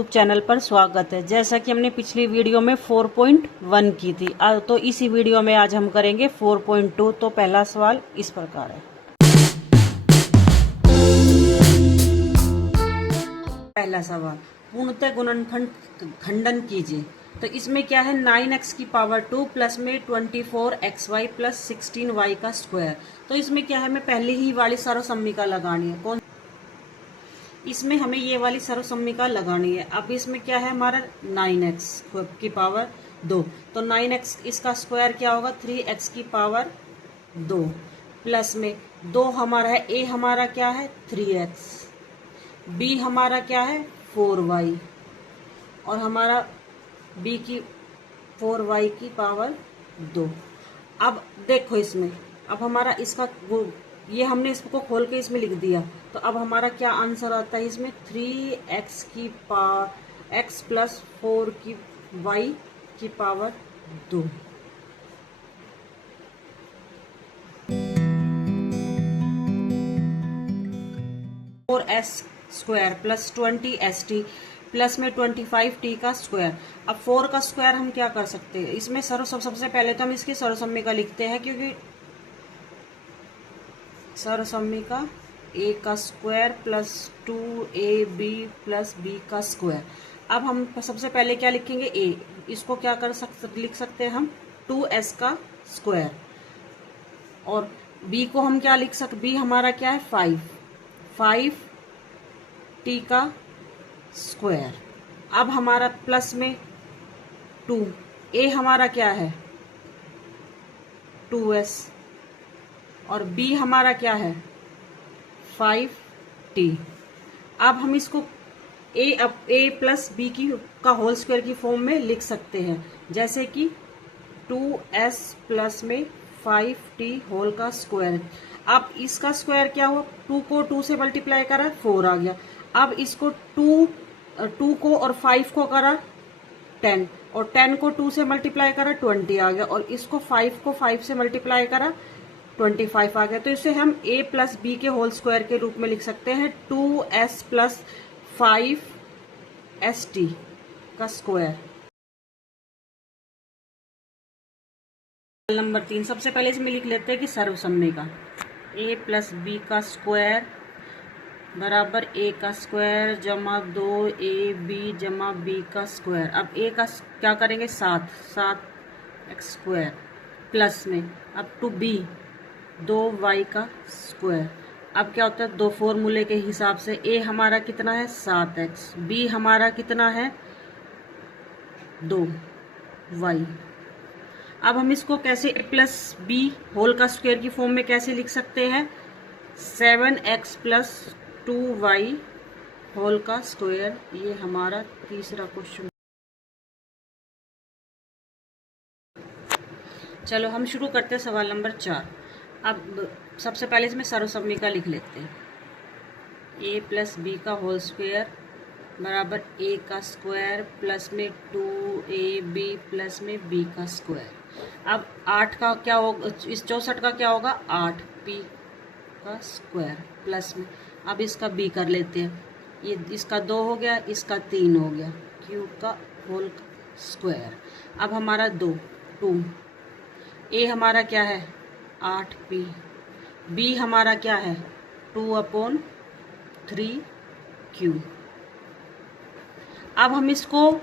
YouTube channel पर स्वागत है। जैसा कि हमने पिछली वीडियो में 4.1 की थी, तो इसी वीडियो में आज हम करेंगे 4.2। तो पहला सवाल इस प्रकार है। पहला सवाल, पूर्णतः गुणनखंड खंडन कीजिए। तो इसमें क्या है, 9x की पावर 2 प्लस में 24xy प्लस 16y का स्क्वायर। तो इसमें क्या है, हमें पहले ही वाली सर्वसम्मिका लगानी है। कौन? इसमें हमें ये वाली सर्वसम्मिका लगानी है। अब इसमें क्या है हमारा 9x की पावर 2, तो 9x इसका स्क्वायर क्या होगा 3x की पावर 2 प्लस में 2 हमारा है, a हमारा क्या है 3x, b हमारा क्या है 4y और हमारा b की 4y की पावर 2। अब देखो इसमें, अब हमारा इसका ये हमने इसको खोल के इसमें लिख दिया। तो अब हमारा क्या आंसर आता है इसमें 3x की पावर x प्लस 4 की y की power 2। Four S square plus 20st plus में 25t का स्क्वायर। अब 4 का स्क्वायर हम क्या कर सकते हैं इसमें सबसे पहले तो हम इसकी सर्वसम्मिका लिखते हैं, क्योंकि सर्वसम्मिका a का square plus 2ab plus b का स्क्वायर। अब हम सबसे पहले क्या लिखेंगे a, इसको क्या लिख सकते हैं हम 2s का स्क्वायर, और b को हम क्या लिख सकते, b हमारा क्या है 5t का स्क्वायर। अब हमारा प्लस में 2, a हमारा क्या है 2s और b हमारा क्या है 5t। अब हम इसको a प्लस बी की का होल स्क्वायर की फॉर्म में लिख सकते हैं, जैसे कि 2s प्लस में 5t होल का स्क्वायर। अब इसका स्क्वायर क्या हुआ, 2 को 2 से मल्टीप्लाई करा 4 आ गया। अब इसको 2 को और 5 को करा 10 और 10 को 2 से मल्टीप्लाई करा 20 आ गया, और इसको 5 को 5 से मल्टीप्लाई करा 25 आ गया। तो इसे हम a प्लस बी के होल स्क्वायर के रूप में लिख सकते हैं 2s प्लस 5st का स्क्वायर। नंबर 3, सबसे पहले इसमें लिख लेते हैं कि सर्वसम्मिका a प्लस बी का स्क्वायर बराबर a का स्क्वायर जमा 2ab जमा b का स्क्वायर। अब a का क्या करेंगे 7x स्क्वायर प्लस में अब टू b 2y का स्क्वायर। अब क्या होता है, दो फॉर्मूले के हिसाब से a हमारा कितना है 7x, b हमारा कितना है 2y। अब हम इसको कैसे a प्लस बी होल का स्क्वायर की फॉर्म में कैसे लिख सकते हैं 7x प्लस 2y होल का स्क्वायर। ये हमारा तीसरा क्वेश्चन। चलो हम शुरू करते हैं सवाल नंबर 4। अब सबसे पहले इसमें सर्वसम्मिका लिख लेते हैं a प्लस बी का होल स्क्वायर बराबर a का स्क्वायर प्लस में 2ab प्लस में b का स्क्वायर। अब 8 का क्या होगा, इस 64 का क्या होगा 8p का स्क्वायर प्लस में, अब इसका b कर लेते हैं, ये इसका 2 हो गया, इसका 3 हो गया, q का होल स्क्वायर। अब हमारा 2 a हमारा क्या है 8p, b हमारा क्या है 2/3q। अब हम इसको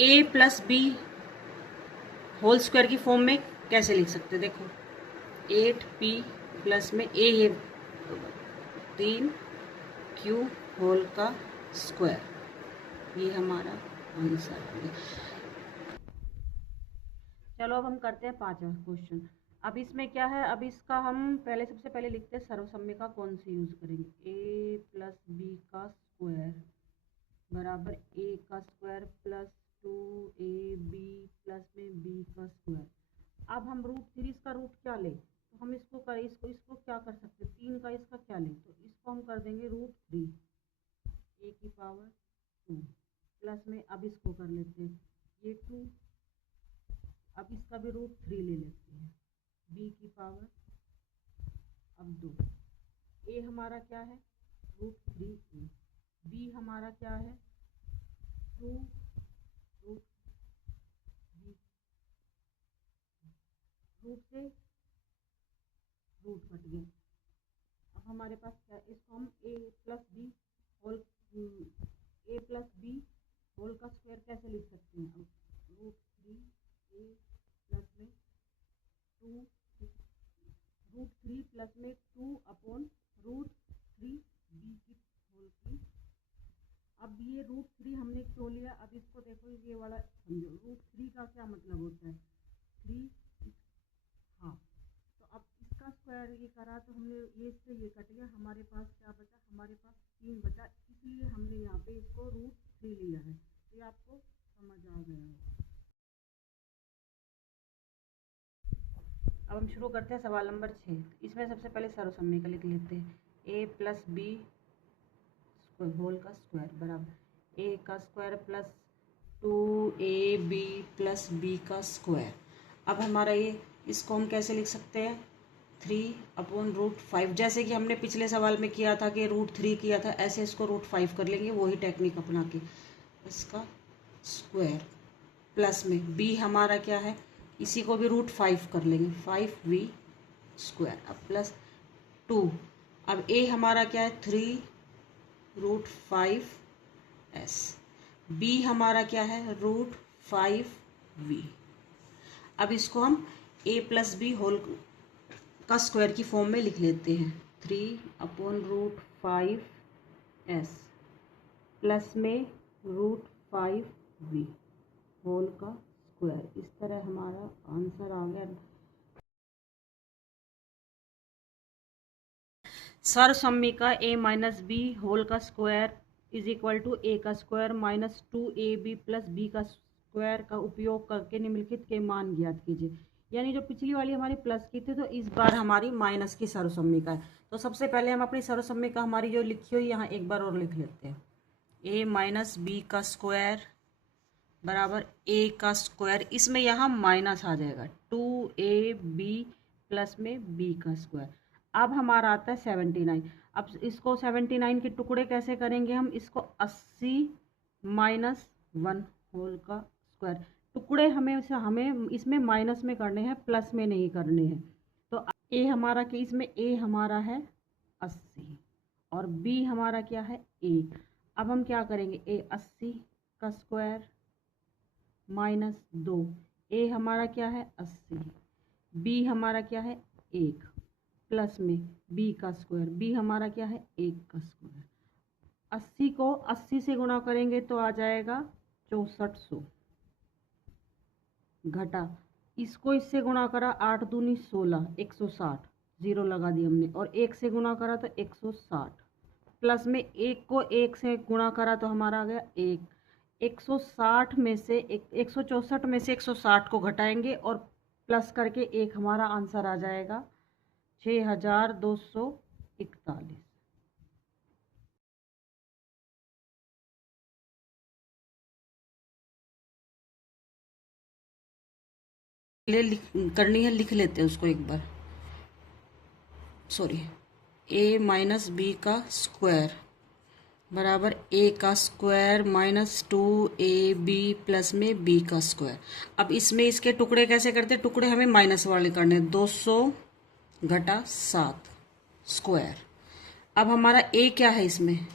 a plus B whole square की फॉर्म में कैसे लिख सकते हैं, देखो 8p प्लस में a है 3q होल का स्क्वायर। ये हमारा आंसर है। चलो अब हम करते हैं 5वां क्वेश्चन। अब इसमें क्या है, अब इसका हम सबसे पहले लिखते हैं सर्वसम्मिका कौन सी यूज करेंगे a प्लस बी का स्क्वायर बराबर a का स्क्वायर प्लस 2ab प्लस में b का स्क्वायर। अब हम √3 इसका रूट क्या ले, तो हम इसको क्या कर सकते हैं 3 का इसका क्या ले, तो इसको हम कर देंगे √3 a की पावर 2 प्लस में, अब इसको कर लेते हैं ये 2, अब इसका भी √3 ले लेते हैं b की पावर अब 2। a हमारा क्या है √3a, b हमारा क्या है 2 रूट बी, रूट से रूट कट गया। अब हमारे पास क्या है, इसको हम ए प्लस बी होल का स्क्वायर कैसे लिख सकते हैं। अब रूट 3 ए प्लस में 2 रूट 3 बी की होल की। अब ये रूट 3 हमने क्यों लिया, अब इसको देखो, ये वाला समझो। रूट 3 का क्या मतलब होता है, 3 हाफ। तो अब इसका स्क्वायर ये करा तो हमने ये से ये कट गया, हमारे पास क्या बचा, हमारे पास 3 बचा, इसलिए हमने यहाँ पे इसको रूट 3 लिया है। तो ये आपको समझ आ गया है। अब हम शुरू करते हैं सवाल नंबर 6। इसमें सबसे पहले सर्वसम्य का लिख लेते हैं। ए प्लस बी होल का स्क्वायर बराबर ए का square plus 2ab plus B का स्क्वायर। अब हमारा ये, इसको हम कैसे लिख सकते हैं, 3/√5। जैसे कि हमने पिछले सवाल में किया था कि रूट 3 किया था, ऐसे इसको रूट 5 कर लेंगे, वही टेक्निक अपना के। इसका स्क्वायर प्लस में बी हमारा क्या है, इसी को भी रूट 5 कर लेंगे, 5v स्क्वायर। अब प्लस 2, अब ए हमारा क्या है, 3√5s, बी हमारा क्या है, √5v। अब इसको हम a प्लस बी होल का स्क्वायर की फॉर्म में लिख लेते हैं। 3/√5s प्लस में √5v होल का स्क्वायर। इस तरह हमारा आंसर आ गया। सर्वसम्य का a माइनस बी होल का square is equal to A का square minus 2ab plus B का स्क्वायर का उपयोग करके निम्नलिखित के मान ज्ञात कीजिए। यानी जो पिछली वाली हमारी प्लस की थी, तो इस बार हमारी माइनस की सर्वसम्य का है। तो सबसे पहले हम अपनी सर्वसम्य का हमारी जो लिखी हुई यहाँ एक बार और लिख लेते हैं। a माइनस बी का स्क्वायर बराबर ए का स्क्वायर, इसमें यहाँ माइनस आ जाएगा, 2ab प्लस में बी का स्क्वायर। अब हमारा आता है 79। अब इसको 79 के टुकड़े कैसे करेंगे हम, इसको 80 माइनस 1 होल का स्क्वायर। टुकड़े हमें इसमें माइनस में करने हैं, प्लस में नहीं करने हैं। तो ए हमारा कि इसमें ए हमारा है 80 और बी हमारा क्या है 1। अब हम क्या करेंगे, ए 80 का स्क्वायर माइनस 2, ए हमारा क्या है 80, बी हमारा क्या है 1, प्लस में बी का स्क्वायर, बी हमारा क्या है 1 का स्क्वायर। 80 को 80 से गुणा करेंगे तो आ जाएगा 6400, घटा इसको इससे गुणा करा 8 दूनी 16, 160, जीरो लगा दी हमने, और 1 से गुणा करा तो 160, प्लस में 1 को 1 से गुणा करा तो हमारा आ गया 1। 160 में से 164 में से 160 को घटाएंगे और प्लस करके एक हमारा आंसर आ जाएगा 6241। करनी है, लिख लेते हैं उसको एक बार। सॉरी, a माइनस बी का स्क्वायर बराबर ए का स्क्वायर माइनस 2ab प्लस में बी का स्क्वायर। अब इसमें इसके टुकड़े कैसे करते हैं, टुकड़े हमें माइनस वाले करने, 200 घटा 7 स्क्वायर। अब हमारा ए क्या है, इसमें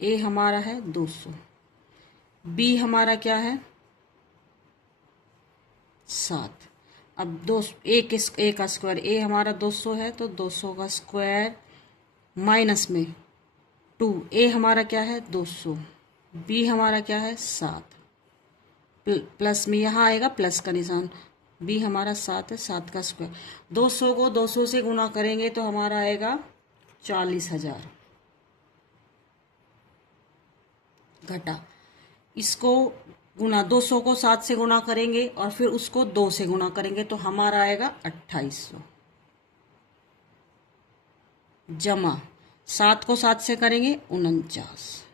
ए हमारा है 200, बी हमारा क्या है 7। अब ए का स्क्वायर, ए हमारा 200 है तो 200 का स्क्वायर माइनस में 2, ए हमारा क्या है 200, बी हमारा क्या है 7, प्लस में यहाँ आएगा प्लस का निशान, बी हमारा 7 है, 7 का स्क्वायर। 200 को 200 से गुणा करेंगे तो हमारा आएगा 40,000, घटा इसको गुना 200 को 7 से गुणा करेंगे और फिर उसको 2 से गुणा करेंगे तो हमारा आएगा 2800, जमा 7 को 7 से करेंगे 49।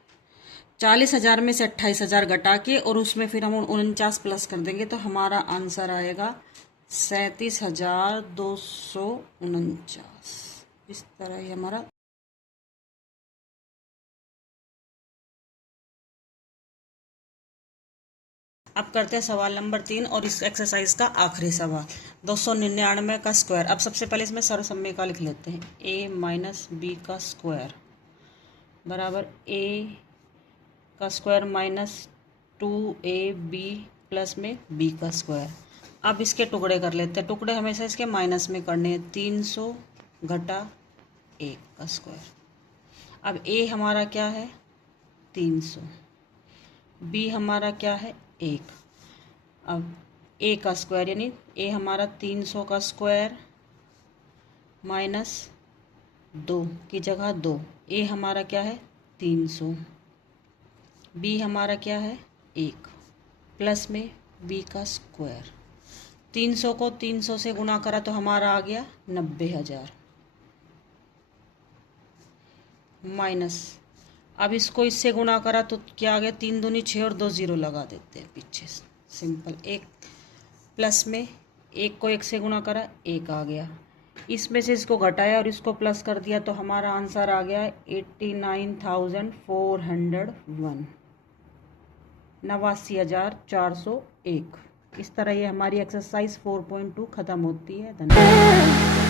40,000 में से 28,000 घटा के और उसमें फिर हम 49 प्लस कर देंगे तो हमारा आंसर आएगा 37,249। इस तरह ही हमारा अब करते हैं सवाल नंबर 3 और इस एक्सरसाइज का आखिरी सवाल 299 का स्क्वायर। अब सबसे पहले इसमें सर्वसम्य का लिख लेते हैं, a माइनस बी का स्क्वायर बराबर a का स्क्वायर माइनस 2ab प्लस में b का स्क्वायर। अब इसके टुकड़े कर लेते हैं, टुकड़े हमेशा इसके माइनस में करने हैं, 300 घटा 1 का स्क्वायर। अब a हमारा क्या है 300, b हमारा क्या है 1। अब a का स्क्वायर यानी a हमारा 300 का स्क्वायर माइनस 2 की जगह 2, a हमारा क्या है 300, b हमारा क्या है 1 प्लस में b का स्क्वायर। 300 को 300 से गुणा करा तो हमारा आ गया 90,000 माइनस, अब इसको इससे गुणा करा तो क्या आ गया 3 दूनी 6 और 2 0 लगा देते हैं पीछे, सिंपल। 1 प्लस में 1 को 1 से गुणा करा 1 आ गया, इसमें से इसको घटाया और इसको प्लस कर दिया तो हमारा आंसर आ गया 89,401, 89,401। इस तरह ये हमारी एक्सरसाइज 4.2 खत्म होती है। धन्यवाद।